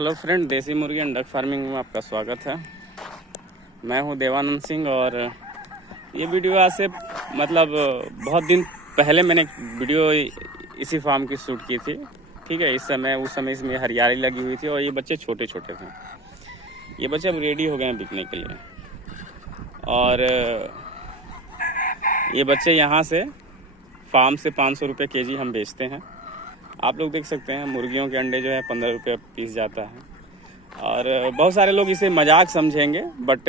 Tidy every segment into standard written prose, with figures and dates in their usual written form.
Hello friend, देसी मुर्गी and duck farming में आपका स्वागत है। मैं हूं देवानंद सिंह और ये वीडियो आज से बहुत दिन पहले मैंने एक वीडियो इसी फार्म की शूट की थी। ठीक है, उस समय इसमें हरियाली लगी हुई थी और ये बच्चे छोटे छोटे थे। ये बच्चे अब रेडी हो गए हैं बिकने के लिए और ये बच्चे यहाँ से फार्म से 500 रुपये केजी हम बेचते हैं। आप लोग देख सकते हैं मुर्गियों के अंडे जो है 15 रुपये पीस जाता है और बहुत सारे लोग इसे मजाक समझेंगे, बट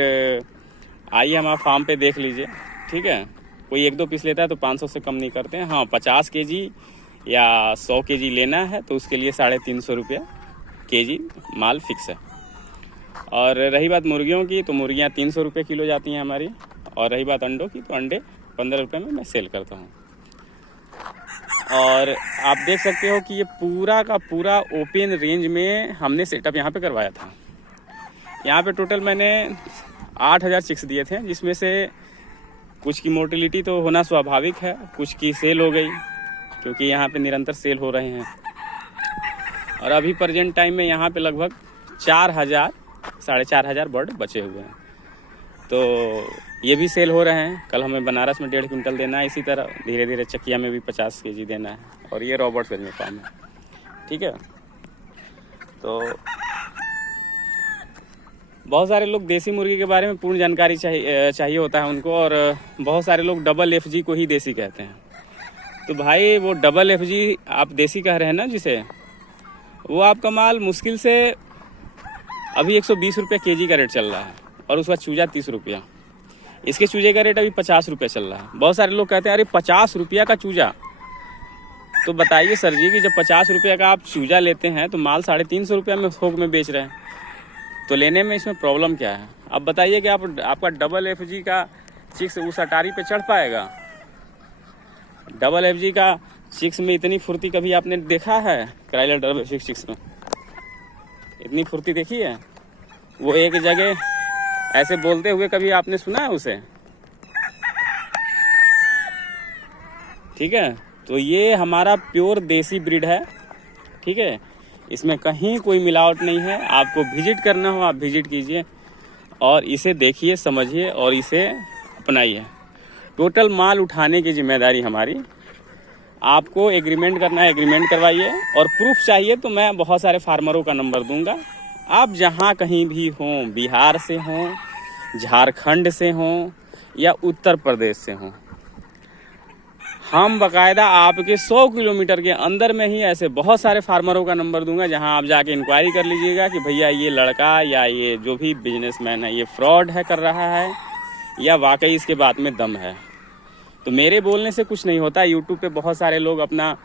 आइए हमारे फार्म पे देख लीजिए। ठीक है, कोई 1-2 पीस लेता है तो 500 से कम नहीं करते हैं। हाँ, 50 केजी या 100 केजी लेना है तो उसके लिए 350 रुपये केजी माल फिक्स है। और रही बात मुर्गियों की, तो मुर्गियाँ 300 रुपये किलो जाती हैं हमारी। और रही बात अंडों की, तो अंडे 15 रुपये में मैं सेल करता हूँ। और आप देख सकते हो कि ये पूरा का पूरा ओपन रेंज में हमने सेटअप यहाँ पे करवाया था। यहाँ पे टोटल मैंने 8000 चिक्स दिए थे, जिसमें से कुछ की मोर्टेलिटी तो होना स्वाभाविक है, कुछ की सेल हो गई क्योंकि यहाँ पे निरंतर सेल हो रहे हैं। और अभी प्रेजेंट टाइम में यहाँ पे लगभग 4,000-4,500 बर्ड बचे हुए हैं, तो ये भी सेल हो रहे हैं। कल हमें बनारस में 1.5 क्विंटल देना है, इसी तरह धीरे धीरे चकिया में भी 50 केजी देना है। और ये रॉबर्ट्सगंज में फार्म है। ठीक है, तो बहुत सारे लोग देसी मुर्गी के बारे में पूर्ण जानकारी चाहिए होता है उनको, और बहुत सारे लोग डबल FG को ही देसी कहते हैं। तो भाई वो डबल FG आप देसी कह रहे हैं ना जिसे, वो आपका माल मुश्किल से अभी 120 रुपये केजी का रेट चल रहा है और उसका चूजा 30 रुपया। इसके चूजे का रेट अभी 50 रुपये चल रहा है। बहुत सारे लोग कहते हैं अरे 50 रुपया का चूजा, तो बताइए सर जी कि जब 50 रुपये का आप चूजा लेते हैं तो माल 350 रुपया में थोक में बेच रहे हैं, तो लेने में इसमें प्रॉब्लम क्या है? अब बताइए कि आपका डबल FG का चिक्स उस अटारी पे चढ़ पाएगा? डबल FG का चिक्स में इतनी फुर्ती कभी आपने देखा है? क्राइलर डबल FG चिक्स में इतनी फुर्ती देखी है? वो एक जगह ऐसे बोलते हुए कभी आपने सुना है उसे? ठीक है, तो ये हमारा प्योर देसी ब्रीड है। ठीक है, इसमें कहीं कोई मिलावट नहीं है। आपको विजिट करना हो आप विजिट कीजिए और इसे देखिए, समझिए और इसे अपनाइए। टोटल माल उठाने की जिम्मेदारी हमारी। आपको एग्रीमेंट करना है, एग्रीमेंट करवाइए, और प्रूफ चाहिए तो मैं बहुत सारे फार्मरों का नंबर दूंगा। आप जहाँ कहीं भी हों, बिहार से हों, झारखंड से हों या उत्तर प्रदेश से हों, हम बाकायदा आपके 100 किलोमीटर के अंदर में ही ऐसे बहुत सारे फार्मरों का नंबर दूंगा, जहां आप जाके इंक्वायरी कर लीजिएगा कि भैया ये लड़का या ये जो भी बिजनेसमैन है ये फ्रॉड है कर रहा है या वाकई इसके बात में दम है। तो मेरे बोलने से कुछ नहीं होता। यूट्यूब पे बहुत सारे लोग अपना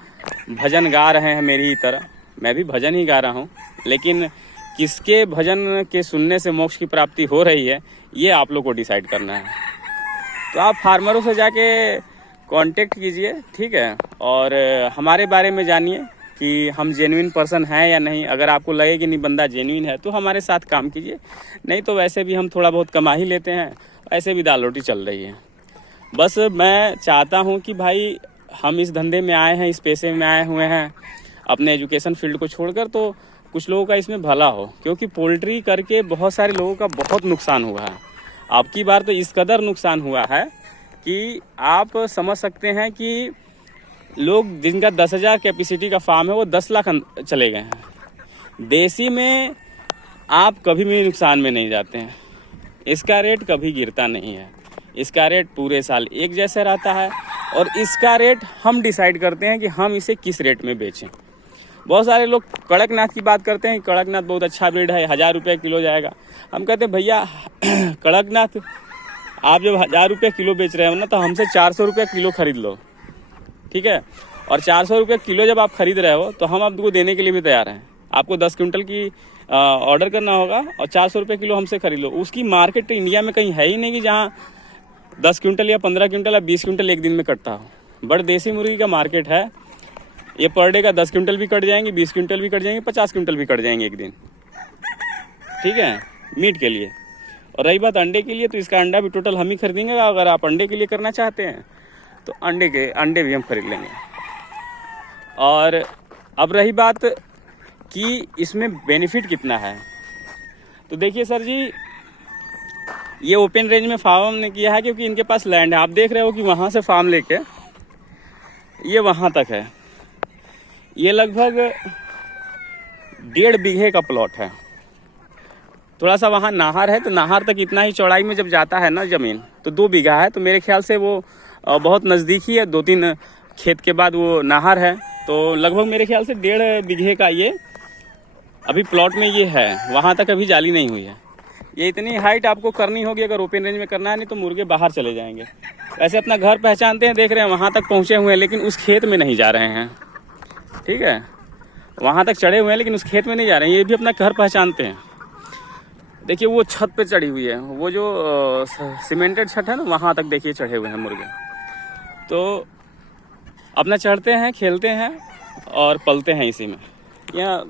भजन गा रहे हैं मेरी तरह, मैं भी भजन ही गा रहा हूँ, लेकिन किसके भजन के सुनने से मोक्ष की प्राप्ति हो रही है ये आप लोग को डिसाइड करना है। तो आप फार्मरों से जाके कांटेक्ट कीजिए। ठीक है, और हमारे बारे में जानिए कि हम जेन्युइन पर्सन हैं या नहीं। अगर आपको लगे कि नहीं बंदा जेन्युइन है तो हमारे साथ काम कीजिए, नहीं तो वैसे भी हम थोड़ा बहुत कमा ही लेते हैं, ऐसे भी दाल रोटी चल रही है। बस मैं चाहता हूं कि भाई हम इस धंधे में आए हैं, इस पेशे में आए हुए हैं अपने एजुकेशन फील्ड को छोड़कर, तो कुछ लोगों का इसमें भला हो, क्योंकि पोल्ट्री करके बहुत सारे लोगों का बहुत नुकसान हुआ है। अब की बार तो इस कदर नुकसान हुआ है कि आप समझ सकते हैं कि लोग जिनका 10,000 कैपेसिटी का फार्म है वो 10 लाख चले गए हैं। देसी में आप कभी भी नुकसान में नहीं जाते हैं। इसका रेट कभी गिरता नहीं है, इसका रेट पूरे साल एक जैसे रहता है, और इसका रेट हम डिसाइड करते हैं कि हम इसे किस रेट में बेचें। बहुत सारे लोग कड़कनाथ की बात करते हैं, कड़कनाथ बहुत अच्छा ब्रीड है, 1000 रुपये किलो जाएगा। हम कहते हैं भैया कड़कनाथ आप जब 1000 रुपये किलो बेच रहे हो ना, तो हमसे 400 रुपये किलो खरीद लो। ठीक है, और 400 रुपये किलो जब आप खरीद रहे हो तो हम आपको देने के लिए भी तैयार हैं। आपको 10 क्विंटल की ऑर्डर करना होगा और 400 रुपये किलो हमसे खरीद लो। उसकी मार्केट इंडिया में कहीं है ही नहीं कि जहाँ 10 क्विंटल या 15 क्विंटल या 20 क्विंटल एक दिन में कटता हो। बट देसी मुर्गी का मार्केट है, ये पर डे का 10 क्विंटल भी कट जाएंगे, 20 क्विंटल भी कट जाएंगे, 50 क्विंटल भी कट जाएंगे एक दिन। ठीक है, मीट के लिए। और रही बात अंडे के लिए, तो इसका अंडा भी टोटल हम ही खरीदेंगे। अगर आप अंडे के लिए करना चाहते हैं तो अंडे भी हम खरीद लेंगे। और अब रही बात कि इसमें बेनिफिट कितना है। तो देखिए सर जी, ये ओपन रेंज में फार्म ने किया है क्योंकि इनके पास लैंड है। आप देख रहे हो कि वहाँ से फार्म लेके ये वहाँ तक है, ये लगभग 1.5 बीघे का प्लॉट है। थोड़ा सा वहाँ नाहर है, तो नाहर तक इतना ही चौड़ाई में जब जाता है ना ज़मीन, तो 2 बीघा है। तो मेरे ख्याल से वो बहुत नज़दीक ही है, 2-3 खेत के बाद वो नाहर है। तो लगभग मेरे ख्याल से 1.5 बीघे का ये अभी प्लॉट में ये है, वहाँ तक अभी जाली नहीं हुई है। ये इतनी हाइट आपको करनी होगी अगर ओपन रेंज में करना है, नहीं तो मुर्गे बाहर चले जाएंगे। वैसे अपना घर पहचानते हैं, देख रहे हैं वहाँ तक पहुँचे हुए हैं, लेकिन उस खेत में नहीं जा रहे हैं। ठीक है, वहाँ तक चढ़े हुए हैं लेकिन उस खेत में नहीं जा रहे हैं। ये भी अपना घर पहचानते हैं। देखिए वो छत पे चढ़ी हुई है, वो जो सीमेंटेड छत है ना, वहाँ तक देखिए चढ़े हुए हैं मुर्गे। तो अपना चढ़ते हैं, खेलते हैं और पलते हैं इसी में। यहाँ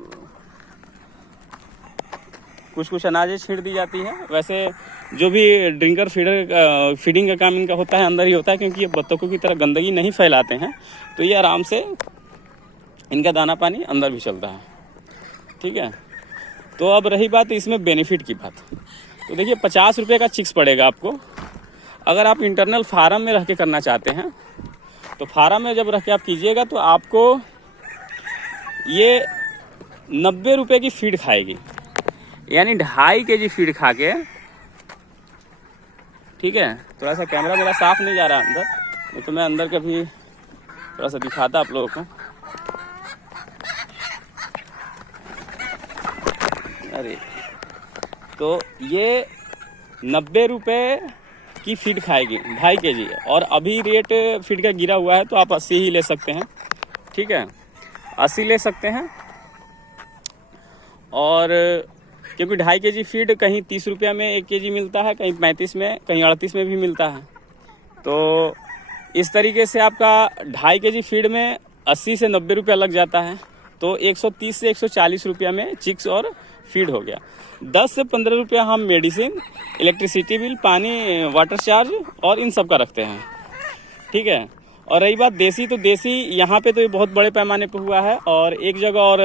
कुछ अनाजें छींट दी जाती है। वैसे जो भी ड्रिंकर फीडिंग का काम इनका होता है अंदर ही होता है, क्योंकि ये बत्तखों की तरह गंदगी नहीं फैलाते हैं। तो ये आराम से इनका दाना पानी अंदर भी चलता है। ठीक है, तो अब रही बात इसमें बेनिफिट की बात। तो देखिए 50 रुपये का चिक्स पड़ेगा आपको। अगर आप इंटरनल फार्म में रह के करना चाहते हैं, तो फार्म में जब रह के आप कीजिएगा तो आपको ये 90 रुपये की फीड खाएगी, यानी 2.5 kg फीड खा के। ठीक है, थोड़ा सा कैमरा मेरा साफ नहीं जा रहा अंदर, नहीं तो मैं अंदर का भी थोड़ा सा दिखाता आप लोगों को। अरे तो ये 90 रुपये की फीड खाएगी, 2.5 kg। और अभी रेट फीड का गिरा हुआ है, तो आप 80 ही ले सकते हैं। ठीक है, 80 ले सकते हैं। और क्योंकि 2.5 kg फीड कहीं 30 रुपया में 1 kg मिलता है, कहीं 35 में, कहीं 38 में भी मिलता है। तो इस तरीके से आपका 2.5 kg फीड में 80 से 90 रुपया लग जाता है। तो 130 से 140 रुपया में चिक्स और फीड हो गया। 10 से 15 रुपया हम मेडिसिन, इलेक्ट्रिसिटी बिल, पानी, वाटर चार्ज और इन सब का रखते हैं। ठीक है, और रही बात देसी, तो देसी यहाँ पे तो ये बहुत बड़े पैमाने पे हुआ है। और एक जगह और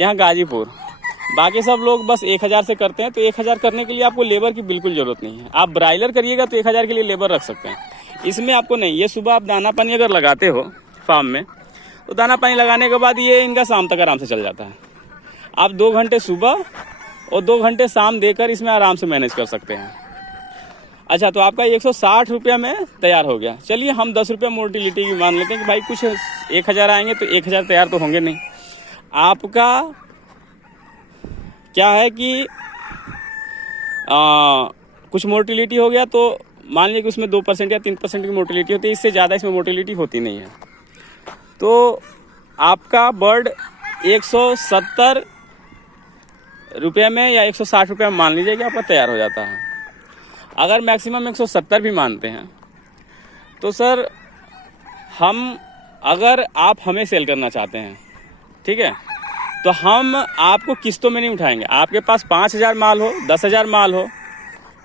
यहाँ गाजीपुर, बाकी सब लोग बस 1000 से करते हैं। तो 1000 करने के लिए आपको लेबर की बिल्कुल ज़रूरत नहीं है। आप ब्रायलर करिएगा तो 1000 के लिए लेबर रख सकते हैं। इसमें आपको नहीं, ये सुबह आप दाना पानी अगर लगाते हो फार्म में, तो दाना पानी लगाने के बाद ये इनका शाम तक आराम से चल जाता है। आप 2 घंटे सुबह और 2 घंटे शाम देकर इसमें आराम से मैनेज कर सकते हैं। अच्छा, तो आपका 160 रुपया में तैयार हो गया। चलिए हम 10 रुपया मोर्टिलिटी की मान लेते हैं कि भाई कुछ 1000 आएंगे तो 1000 तैयार तो होंगे नहीं। आपका क्या है कि कुछ मोर्टिलिटी हो गया, तो मान लीजिए कि उसमें 2% या 3% की मोर्टिलिटी होती है, इससे ज़्यादा इसमें मोर्टिलिटी होती नहीं है। तो आपका बर्ड 170 रुपये में या 160 रुपये में मान लीजिए कि आपका तैयार हो जाता है। अगर मैक्सिमम 170 भी मानते हैं, तो सर अगर आप हमें सेल करना चाहते हैं, ठीक है, तो हम आपको किस्तों में नहीं उठाएंगे। आपके पास 5000 माल हो, 10,000 माल हो,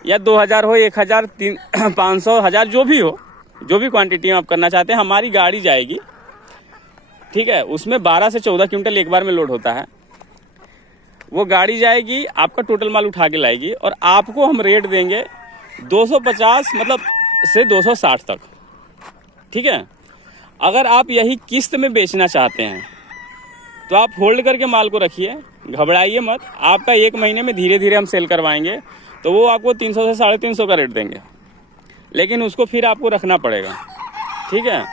या 2000 हो, 1000, 500, 1000, जो भी हो, जो भी क्वांटिटी में आप करना चाहते हैं, हमारी गाड़ी जाएगी। ठीक है, उसमें 12 से 14 क्विंटल एक बार में लोड होता है। वो गाड़ी जाएगी, आपका टोटल माल उठा के लाएगी, और आपको हम रेट देंगे 250 मतलब से 260 तक। ठीक है, अगर आप यही किस्त में बेचना चाहते हैं तो आप होल्ड करके माल को रखिए, घबराइए मत। आपका 1 महीने में धीरे धीरे हम सेल करवाएंगे, तो वो आपको 300 से 350 का रेट देंगे, लेकिन उसको फिर आपको रखना पड़ेगा। ठीक है,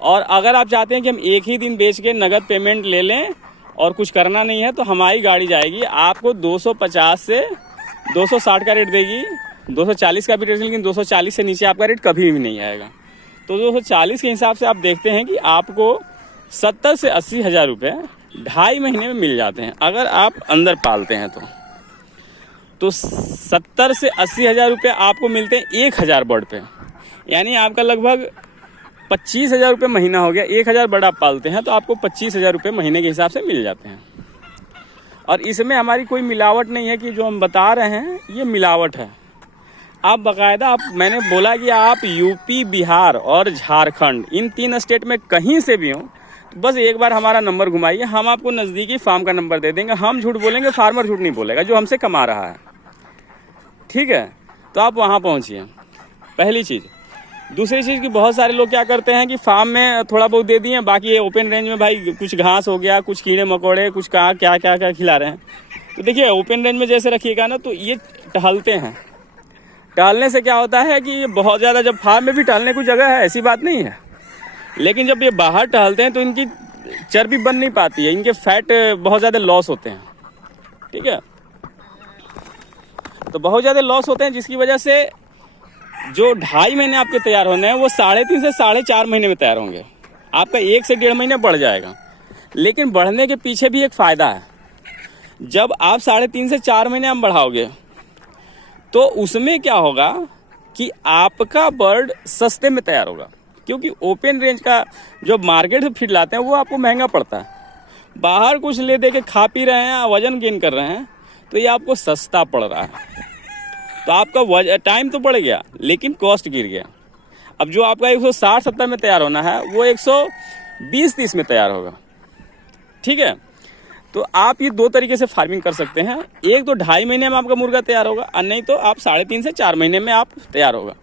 और अगर आप चाहते हैं कि हम एक ही दिन बेच के नगद पेमेंट ले लें और कुछ करना नहीं है, तो हमारी गाड़ी जाएगी, आपको 250 से 260 का रेट देगी। 240 का भी रेट, लेकिन 240 से नीचे आपका रेट कभी भी नहीं आएगा। तो 240 के हिसाब से आप देखते हैं कि आपको 70 से 80 हज़ार रुपये 2.5 महीने में मिल जाते हैं, अगर आप अंदर पालते हैं तो 70 से 80 हज़ार रुपये आपको मिलते हैं 1000 बर्ड पे। यानी आपका लगभग 25,000 रुपये महीना हो गया। 1000 बर्ड आप पालते हैं तो आपको 25,000 रुपये महीने के हिसाब से मिल जाते हैं। और इसमें हमारी कोई मिलावट नहीं है, कि जो हम बता रहे हैं ये मिलावट है। आप बाकायदा, मैंने बोला कि आप यूपी, बिहार और झारखंड, इन 3 स्टेट में कहीं से भी हों, तो बस एक बार हमारा नंबर घुमाइए, हम आपको नज़दीकी फार्म का नंबर दे देंगे। हम झूठ बोलेंगे, फार्मर झूठ नहीं बोलेगा जो हमसे कमा रहा है, ठीक है। तो आप वहाँ पहुँचिए, पहली चीज़। दूसरी चीज़ कि बहुत सारे लोग क्या करते हैं कि फार्म में थोड़ा बहुत दे दिए, बाकी ये ओपन रेंज में भाई कुछ घास हो गया, कुछ कीड़े मकोड़े, कुछ क्या क्या क्या क्या खिला रहे हैं। तो देखिए ओपन रेंज में जैसे रखिएगा ना तो ये टहलते हैं, टहलने से क्या होता है कि ये बहुत ज़्यादा, जब फार्म में भी टहलने की जगह है, ऐसी बात नहीं है, लेकिन जब ये बाहर टहलते हैं तो इनकी चर्बी बन नहीं पाती है, इनके फैट बहुत ज़्यादा लॉस होते हैं, ठीक है। तो बहुत ज़्यादा लॉस होते हैं, जिसकी वजह से जो 2.5 महीने आपके तैयार होने हैं वो 3.5 से 4.5 महीने में तैयार होंगे। आपका 1 से 1.5 महीने बढ़ जाएगा। लेकिन बढ़ने के पीछे भी एक फ़ायदा है। जब आप 3.5 से 4 महीने हम बढ़ाओगे तो उसमें क्या होगा कि आपका बर्ड सस्ते में तैयार होगा, क्योंकि ओपन रेंज का जो मार्केट से फीड लाते हैं वो आपको महंगा पड़ता है। बाहर कुछ ले दे के खा पी रहे हैं, वजन गेन कर रहे हैं, तो ये आपको सस्ता पड़ रहा है। तो आपका टाइम तो बढ़ गया लेकिन कॉस्ट गिर गया। अब जो आपका 160-70 में तैयार होना है वो 120-30 में तैयार होगा, ठीक है। तो आप ये 2 तरीके से फार्मिंग कर सकते हैं। एक तो 2.5 महीने में आपका मुर्गा तैयार होगा, और नहीं तो आप 3.5 से 4 महीने में आप तैयार होगा।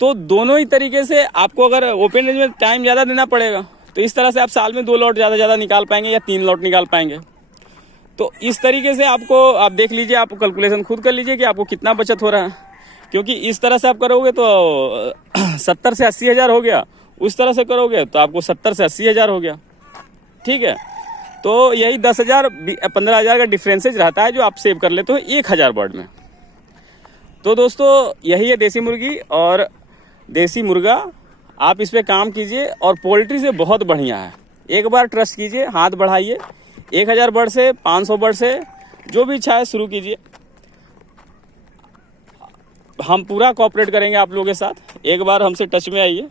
तो दोनों ही तरीके से आपको अगर ओपन रेंज में टाइम ज़्यादा देना पड़ेगा, तो इस तरह से आप साल में 2 लॉट ज़्यादा निकाल पाएंगे या 3 लॉट निकाल पाएंगे। तो इस तरीके से आपको, आप देख लीजिए, आप कैलकुलेशन खुद कर लीजिए कि आपको कितना बचत हो रहा है। क्योंकि इस तरह से आप करोगे तो 70 से 80 हज़ार हो गया, उस तरह से करोगे तो आपको 70 से 80 हज़ार हो गया, ठीक है। तो यही 10,000-15,000 का डिफरेंसेज रहता है जो आप सेव कर लेते हो 1,000 बर्ड में। तो दोस्तों यही है देसी मुर्गी और देसी मुर्गा। आप इस पर काम कीजिए और पोल्ट्री से बहुत बढ़िया है। एक बार ट्रस्ट कीजिए, हाथ बढ़ाइए, 1,000 बर्ड से, 500 बर्ड से, जो भी इच्छा है शुरू कीजिए। हम पूरा कोऑपरेट करेंगे आप लोगों के साथ। एक बार हमसे टच में आइए।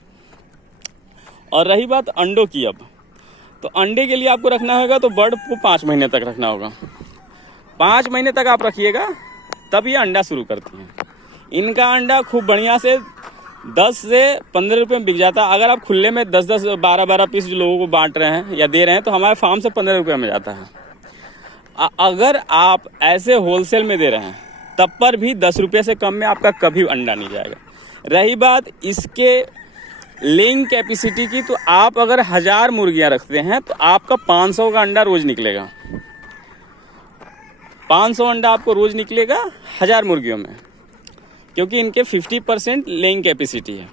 और रही बात अंडों की, अब तो अंडे के लिए आपको रखना होगा तो बर्ड को 5 महीने तक रखना होगा। 5 महीने तक आप रखिएगा, तब ये अंडा शुरू करती हैं। इनका अंडा खूब बढ़िया से 10 से 15 रुपये में बिक जाता है। अगर आप खुले में 10-10, 12-12 पीस जो लोगों को बांट रहे हैं या दे रहे हैं तो हमारे फार्म से 15 रुपये में जाता है। अगर आप ऐसे होलसेल में दे रहे हैं तब पर भी 10 रुपये से कम में आपका कभी अंडा नहीं जाएगा। रही बात इसके लेइंग कैपेसिटी की, तो आप अगर 1000 मुर्गियां रखते हैं तो आपका 500 का अंडा रोज निकलेगा। 500 अंडा आपको रोज निकलेगा 1000 मुर्गियों में, क्योंकि इनके 50% लेइंग कैपेसिटी है।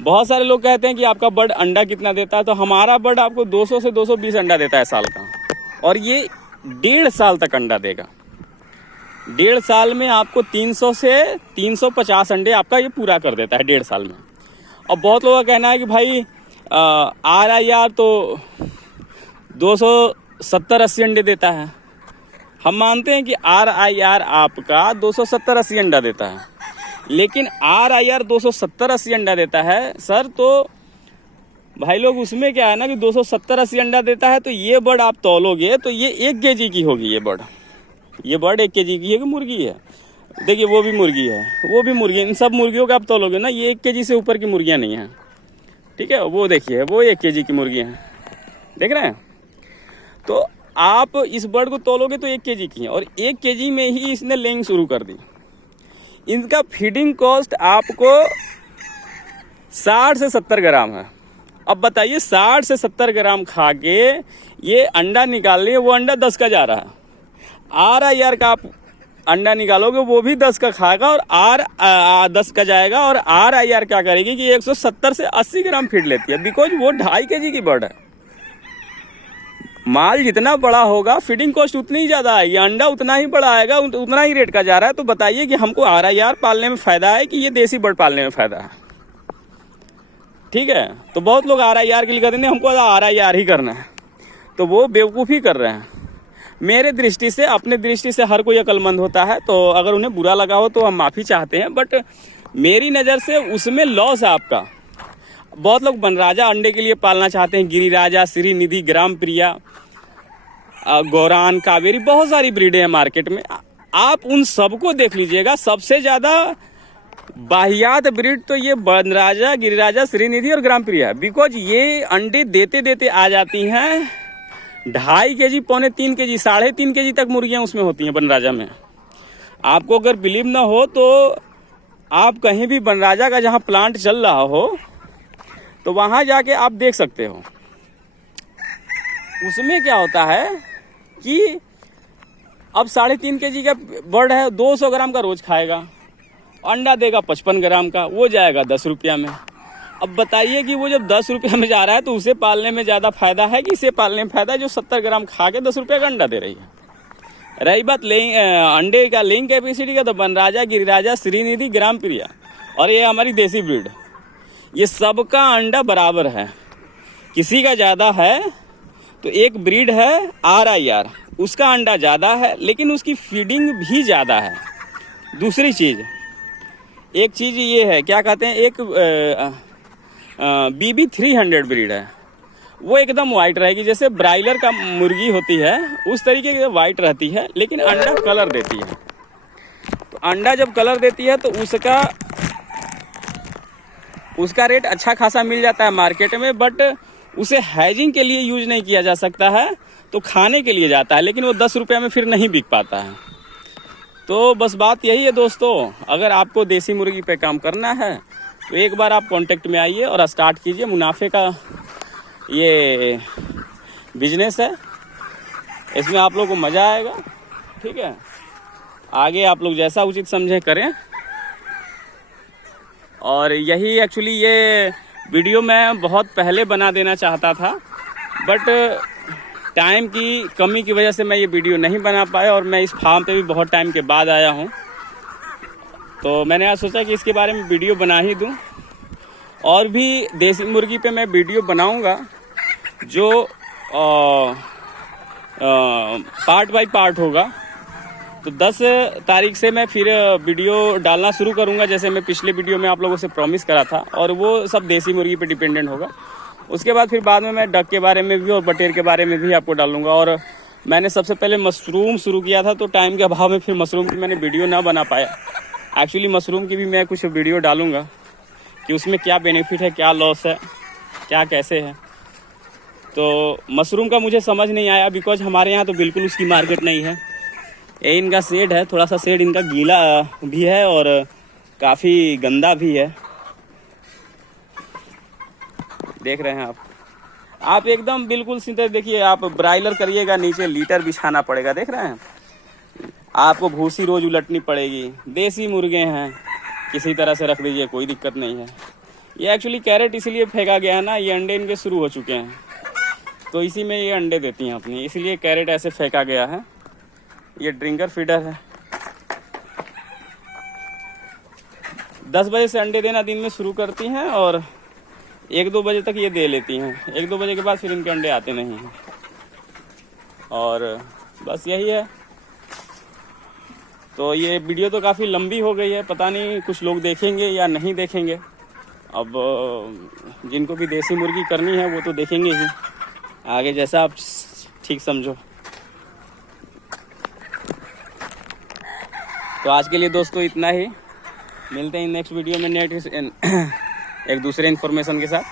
बहुत सारे लोग कहते हैं कि आपका बर्ड अंडा कितना देता है, तो हमारा बर्ड आपको 200 से 220 अंडा देता है साल का, और ये 1.5 साल तक अंडा देगा। 1.5 साल में आपको 300 से 350 अंडे आपका ये पूरा कर देता है 1.5 साल में। और बहुत लोगों का कहना है कि भाई RIR तो 270-80 अंडे देता है। हम मानते हैं कि RIR आपका 270-80 अंडा देता है, लेकिन RIR 270-80 अंडा देता है सर, तो भाई लोग उसमें क्या है ना कि 270-80 अंडा देता है तो ये बर्ड आप तौलोगे तो ये 1 kg की होगी। ये बर्ड 1 kg की है कि मुर्गी है। देखिए वो भी मुर्गी है, वो भी मुर्गी। इन सब मुर्गियों का आप तौलोगे ना, ये 1 kg से ऊपर की मुर्गियाँ नहीं हैं, ठीक है। वो देखिए वो 1 kg की मुर्गी हैं, देख रहे हैं। तो आप इस बर्ड को तौलोगे तो 1 kg की है, और 1 kg में ही इसने लेइंग शुरू कर दी। इनका फीडिंग कॉस्ट आपको 60 से 70 ग्राम है। अब बताइए 60 से 70 ग्राम खा के ये अंडा निकाल लिए, वो अंडा 10 का जा रहा है। RIR का आप अंडा निकालोगे वो भी 10 का खाएगा और 10 का जाएगा। और RIR क्या करेगी कि 170 से 80 ग्राम फीड लेती है, बिकॉज वो 2.5 kg की बर्ड है। माल जितना बड़ा होगा फीडिंग कॉस्ट उतनी ही ज़्यादा आएगी, अंडा उतना ही बड़ा आएगा, उतना ही रेट का जा रहा है। तो बताइए कि हमको RIR पालने में फ़ायदा है कि ये देसी बर्ड पालने में फ़ायदा है, ठीक है। तो बहुत लोग RIR के लिए कहते हैं हमको RIR ही करना है, तो वो बेवकूफ़ी कर रहे हैं। मेरे दृष्टि से, अपने दृष्टि से हर कोई अक्लमंद होता है, तो अगर उन्हें बुरा लगा हो तो हम माफ़ी चाहते हैं, बट मेरी नज़र से उसमें लॉस है आपका। बहुत लोग बनराजा अंडे के लिए पालना चाहते हैं, गिरिराजा, श्रीनिधि, ग्राम प्रिया, गौरान, कावेरी, बहुत सारी ब्रीडें हैं मार्केट में। आप उन सबको देख लीजिएगा, सबसे ज़्यादा बाहियात ब्रीड तो ये बनराजा, गिरिराजा, श्रीनिधि और ग्राम प्रिया, बिकॉज ये अंडे देते देते आ जाती हैं 2.5 kg, 2.25 kg, 3.5 kg तक मुर्गियां उसमें होती हैं बनराजा में। आपको अगर बिलीव ना हो तो आप कहीं भी बनराजा का जहां प्लांट चल रहा हो तो वहां जाके आप देख सकते हो। उसमें क्या होता है कि अब 3.5 kg का बर्ड है, 200 ग्राम का रोज खाएगा, अंडा देगा 55 ग्राम का, वो जाएगा 10 रुपया में। अब बताइए कि वो जब 10 रुपया में जा रहा है तो उसे पालने में ज़्यादा फायदा है कि इसे पालने में फायदा है जो 70 ग्राम खा के 10 रुपया का अंडा दे रही है। रही बात अंडे का लिंग कैपेसिटी का, तो बनराजा, गिरिराजा, श्रीनिधि, ग्राम प्रिया और ये हमारी देसी ब्रीड, ये सबका अंडा बराबर है। किसी का ज़्यादा है तो एक ब्रीड है RIR, उसका अंडा ज़्यादा है लेकिन उसकी फीडिंग भी ज़्यादा है। दूसरी चीज़, एक चीज़ ये है, क्या कहते हैं, एक BB 300 ब्रीड है, वो एकदम वाइट रहेगी, जैसे ब्रायलर का मुर्गी होती है उस तरीके की वाइट रहती है, लेकिन अंडा कलर देती है। तो अंडा जब कलर देती है तो उसका रेट अच्छा खासा मिल जाता है मार्केट में, बट उसे हैजिंग के लिए यूज नहीं किया जा सकता है, तो खाने के लिए जाता है, लेकिन वो 10 रुपये में फिर नहीं बिक पाता है। तो बस बात यही है दोस्तों, अगर आपको देसी मुर्गी पे काम करना है तो एक बार आप कांटेक्ट में आइए और स्टार्ट कीजिए। मुनाफे का ये बिजनेस है, इसमें आप लोग को मज़ा आएगा। ठीक है, आगे आप लोग जैसा उचित समझें करें। और यही एक्चुअली ये वीडियो मैं बहुत पहले बना देना चाहता था, बट टाइम की कमी की वजह से मैं ये वीडियो नहीं बना पाया, और मैं इस फार्म पे भी बहुत टाइम के बाद आया हूँ, तो मैंने आज सोचा कि इसके बारे में वीडियो बना ही दूँ। और भी देसी मुर्गी पे मैं वीडियो बनाऊँगा जो पार्ट बाय पार्ट होगा। तो 10 तारीख से मैं फिर वीडियो डालना शुरू करूँगा, जैसे मैं पिछले वीडियो में आप लोगों से प्रॉमिस करा था, और वो सब देसी मुर्गी पे डिपेंडेंट होगा। उसके बाद फिर बाद में मैं डक के बारे में भी और बटेर के बारे में भी आपको डालूंगा। और मैंने सबसे पहले मशरूम शुरू किया था, तो टाइम के अभाव में फिर मशरूम की मैंने वीडियो ना बना पाया। एक्चुअली मशरूम की भी मैं कुछ वीडियो डालूंगा कि उसमें क्या बेनिफिट है, क्या लॉस है, क्या कैसे है। तो मशरूम का मुझे समझ नहीं आया, बिकॉज हमारे यहाँ तो बिल्कुल उसकी मार्केट नहीं है। ये इनका शेड है, थोड़ा सा शेड इनका गीला भी है और काफ़ी गंदा भी है, देख रहे हैं आप एकदम बिल्कुल सीधे। देखिए, आप ब्रायलर करिएगा, नीचे लीटर बिछाना पड़ेगा, देख रहे हैं, आपको भूसी रोज उलटनी पड़ेगी। देसी मुर्गे हैं, किसी तरह से रख दीजिए, कोई दिक्कत नहीं है। ये एक्चुअली कैरेट इसलिए फेंका गया है ना, ये अंडे इनके शुरू हो चुके हैं, तो इसी में ये अंडे देती हैं अपनी, इसलिए कैरेट ऐसे फेंका गया है। ये ड्रिंकर फीडर है, 10 बजे से अंडे देना दिन में शुरू करती हैं और 1-2 बजे तक ये दे लेती हैं। 1-2 बजे के बाद फिर इनके अंडे आते नहीं हैं। और बस यही है। तो ये वीडियो तो काफ़ी लंबी हो गई है, पता नहीं कुछ लोग देखेंगे या नहीं देखेंगे। अब जिनको भी देसी मुर्गी करनी है वो तो देखेंगे ही, आगे जैसा आप ठीक समझो। तो आज के लिए दोस्तों इतना ही, मिलते हैं नेक्स्ट वीडियो में नेक्स्ट एक दूसरे इन्फॉर्मेशन के साथ।